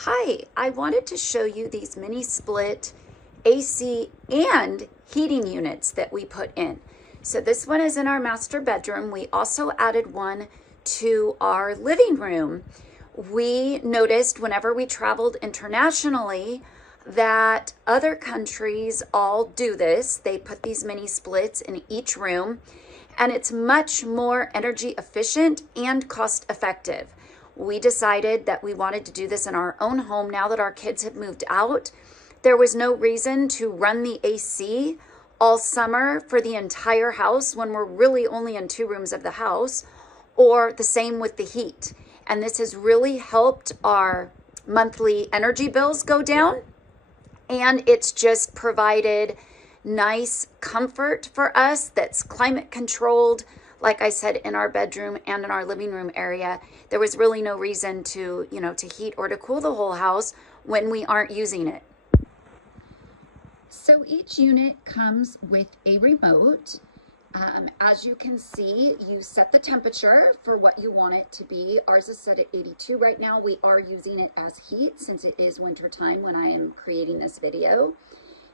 Hi, I wanted to show you these mini split AC and heating units that we put in. So this one is in our master bedroom. We also added one to our living room. We noticed whenever we traveled internationally that other countries all do this. They put these mini splits in each room, and it's much more energy efficient and cost effective. We decided that we wanted to do this in our own home now that our kids have moved out. There was no reason to run the AC all summer for the entire house when we're really only in 2 rooms of the house, or the same with the heat. And this has really helped our monthly energy bills go down, and it's just provided nice comfort for us that's climate controlled. Like I said, in our bedroom and in our living room area, there was really no reason to, to heat or to cool the whole house when we aren't using it. So each unit comes with a remote. As you can see, you set the temperature for what you want it to be. Ours is set at 82 right now. We are using it as heat since it is winter time when I am creating this video.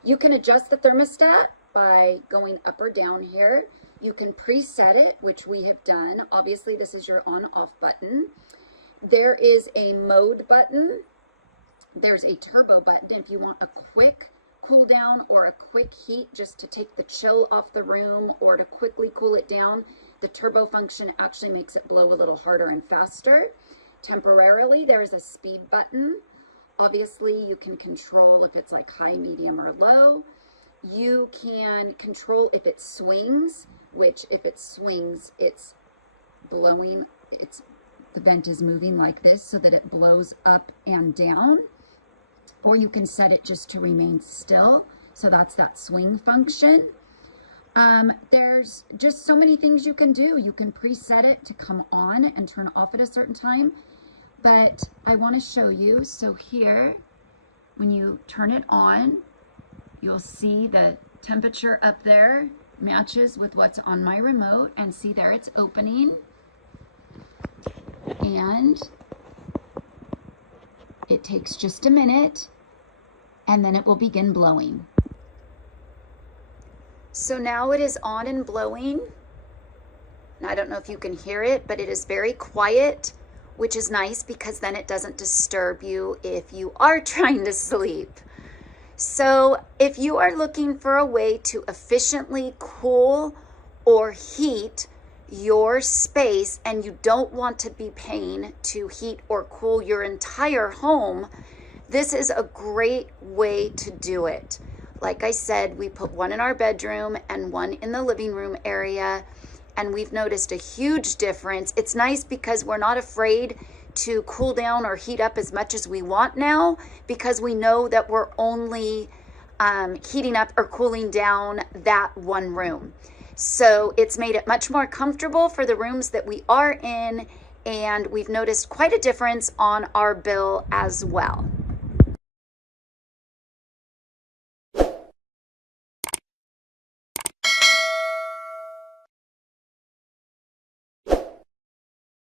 You can adjust the thermostat by going up or down here. You can preset it, which we have done. Obviously, this is your on-off button. There is a mode button. There's a turbo button if you want a quick cool down or a quick heat just to take the chill off the room or to quickly cool it down. The turbo function actually makes it blow a little harder and faster. Temporarily, there's a speed button. Obviously, you can control if it's like high, medium, or low. You can control if it swings, which if it swings, it's blowing, the vent is moving like this so that it blows up and down. Or you can set it just to remain still. So that's that swing function. There's just so many things you can do. You can preset it to come on and turn off at a certain time. But I want to show you. So here, when you turn it on, you'll see the temperature up there matches with what's on my remote, and see there it's opening, and it takes just a minute and then it will begin blowing. So now it is on and blowing. And I don't know if you can hear it, but it is very quiet, which is nice because then it doesn't disturb you if you are trying to sleep. So if you are looking for a way to efficiently cool or heat your space and you don't want to be paying to heat or cool your entire home, this is a great way to do it. Like I said, we put one in our bedroom and one in the living room area, and we've noticed a huge difference. It's nice because we're not afraid to cool down or heat up as much as we want now, because we know that we're only heating up or cooling down that one room. So it's made it much more comfortable for the rooms that we are in, and we've noticed quite a difference on our bill as well.